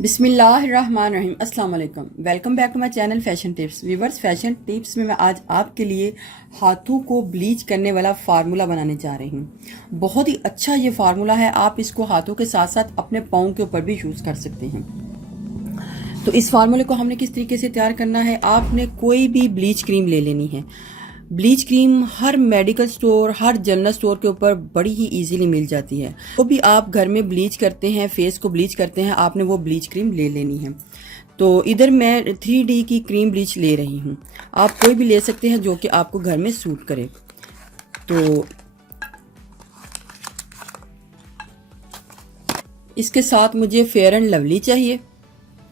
बिस्मिल्लाहिर्रहमानिर्रहीम अस्सलाम वालेकुम। Welcome back to my channel fashion tips. Viewers, fashion tips में मैं आज आपके लिए हाथों को ब्लीच करने वाला फार्मूला बनाने जा रही हूँ। बहुत ही अच्छा ये फार्मूला है। आप इसको हाथों के साथ साथ अपने पाँव के ऊपर भी यूज़ कर सकते हैं। तो इस फार्मूले को हमने किस तरीके से तैयार करना है, आपने कोई भी ब्लीच क्रीम ले लेनी है। ब्लीच क्रीम हर मेडिकल स्टोर, हर जनरल स्टोर के ऊपर बड़ी ही इजीली मिल जाती है। तो भी आप घर में ब्लीच करते हैं, फेस को ब्लीच करते हैं, आपने वो ब्लीच क्रीम ले लेनी है। तो इधर मैं 3D की क्रीम ब्लीच ले रही हूँ। आप कोई भी ले सकते हैं जो कि आपको घर में सूट करे। तो इसके साथ मुझे फेयर एंड लवली चाहिए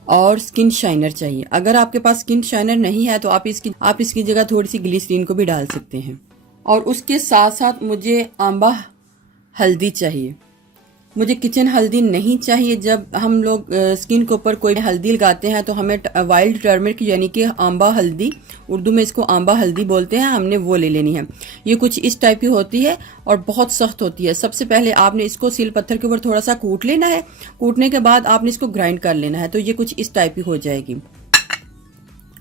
और स्किन शाइनर चाहिए। अगर आपके पास स्किन शाइनर नहीं है तो आप इसकी जगह थोड़ी सी ग्लिसरीन को भी डाल सकते हैं। और उसके साथ साथ मुझे आंबा हल्दी चाहिए। मुझे किचन हल्दी नहीं चाहिए। जब हम लोग स्किन के ऊपर कोई हल्दी लगाते हैं तो हमें वाइल्ड टर्मरिक यानी कि आंबा हल्दी, उर्दू में इसको आंबा हल्दी बोलते हैं, हमने वो ले लेनी है। ये कुछ इस टाइप की होती है और बहुत सख्त होती है। सबसे पहले आपने इसको सील पत्थर के ऊपर थोड़ा सा कूट लेना है। कूटने के बाद आपने इसको ग्राइंड कर लेना है। तो ये कुछ इस टाइप की हो जाएगी।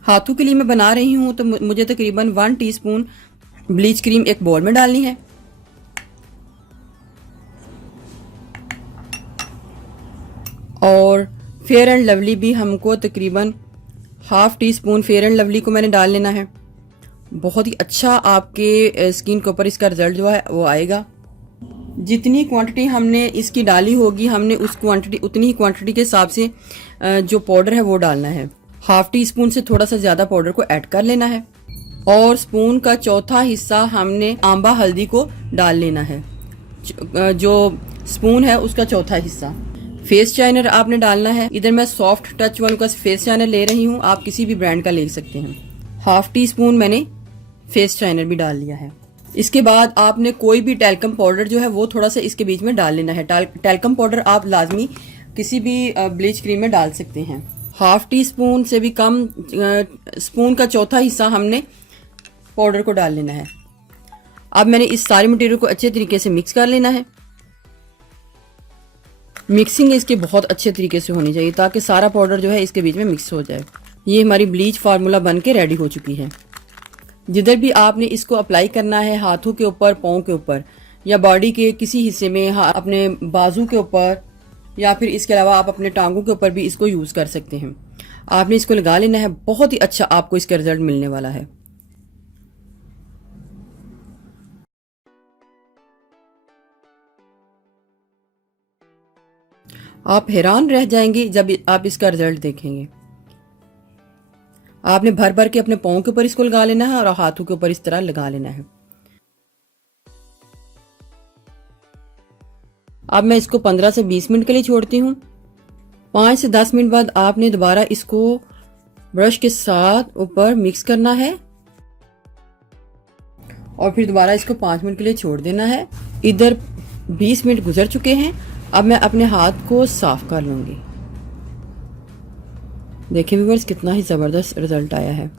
हाथों के लिए मैं बना रही हूँ तो मुझे तकरीबन 1 टीस्पून ब्लीच क्रीम एक बाउल में डालनी है। और फेयर एंड लवली भी हमको तकरीबन 1/2 टीस्पून फेयर एंड लवली को मैंने डाल लेना है। बहुत ही अच्छा आपके स्किन के ऊपर इसका रिजल्ट जो है वो आएगा। जितनी क्वांटिटी हमने इसकी डाली होगी, हमने उतनी ही क्वांटिटी के हिसाब से जो पाउडर है वो डालना है। 1/2 टीस्पून से थोड़ा सा ज्यादा पाउडर को ऐड कर लेना है। और स्पून का चौथा हिस्सा हमने आंबा हल्दी को डाल लेना है। जो स्पून है उसका चौथा हिस्सा। फेस शाइनर आपने डालना है। इधर मैं सॉफ्ट टच वन का फेस शाइनर ले रही हूँ, आप किसी भी ब्रांड का ले सकते हैं। 1/2 टीस्पून मैंने फेस शाइनर भी डाल लिया है। इसके बाद आपने कोई भी टैल्कम पाउडर जो है वो थोड़ा सा इसके बीच में डाल लेना है। टैल्कम पाउडर आप लाजमी किसी भी ब्लीच क्रीम में डाल सकते हैं। 1/2 टीस्पून से भी कम, स्पून का चौथा हिस्सा हमने पाउडर को डाल लेना है। अब मैंने इस सारे मटेरियल को अच्छे तरीके से मिक्स कर लेना है। मिक्सिंग इसके बहुत अच्छे तरीके से होनी चाहिए ताकि सारा पाउडर जो है इसके बीच में मिक्स हो जाए। ये हमारी ब्लीच फार्मूला बन के रेडी हो चुकी है। जिधर भी आपने इसको अप्लाई करना है, हाथों के ऊपर, पाँव के ऊपर या बॉडी के किसी हिस्से में, अपने बाजू के ऊपर, या फिर इसके अलावा आप अपने टांगों के ऊपर भी इसको यूज कर सकते हैं। आपने इसको लगा लेना है। बहुत ही अच्छा आपको इसका रिजल्ट मिलने वाला है। आप हैरान रह जाएंगे जब आप इसका रिजल्ट देखेंगे। आपने भर भर के अपने पाँव के ऊपर इसको लगा लेना है और हाथों के ऊपर इस तरह लगा लेना है। अब मैं इसको 15 से 20 मिनट के लिए छोड़ती हूँ। 5 से 10 मिनट बाद आपने दोबारा इसको ब्रश के साथ ऊपर मिक्स करना है और फिर दोबारा इसको 5 मिनट के लिए छोड़ देना है। इधर 20 मिनट गुजर चुके हैं। अब मैं अपने हाथ को साफ कर लूंगी। देखिए व्यूअर्स, कितना ही जबरदस्त रिजल्ट आया है।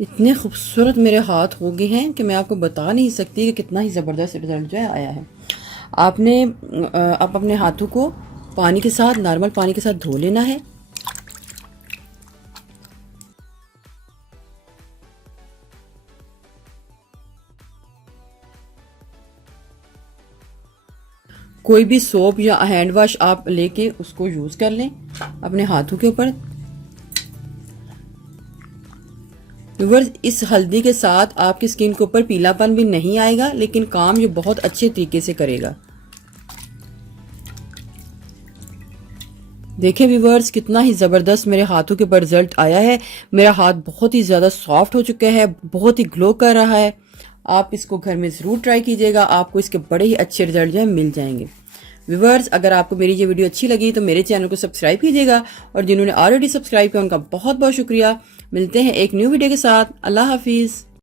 इतने खूबसूरत मेरे हाथ हो गए हैं कि मैं आपको बता नहीं सकती कि कितना ही ज़बरदस्त रिजल्ट जो है आया है। आपने आप अपने हाथों को पानी के साथ, नॉर्मल पानी के साथ धो लेना है। कोई भी सोप या हैंड वॉश आप लेके उसको यूज कर लें अपने हाथों के ऊपर। व्यूअर्स, इस हल्दी के साथ आपकी स्किन के ऊपर पीलापन भी नहीं आएगा, लेकिन काम ये बहुत अच्छे तरीके से करेगा। देखें व्यूअर्स, कितना ही जबरदस्त मेरे हाथों के ऊपर रिजल्ट आया है। मेरा हाथ बहुत ही ज्यादा सॉफ्ट हो चुका है, बहुत ही ग्लो कर रहा है। आप इसको घर में जरूर ट्राई कीजिएगा, आपको इसके बड़े ही अच्छे रिजल्ट जो है मिल जाएंगे। व्यूअर्स, अगर आपको मेरी ये वीडियो अच्छी लगी तो मेरे चैनल को सब्सक्राइब कीजिएगा और जिन्होंने ऑलरेडी सब्सक्राइब किया उनका बहुत बहुत शुक्रिया। मिलते हैं एक न्यू वीडियो के साथ। अल्लाह हाफिज।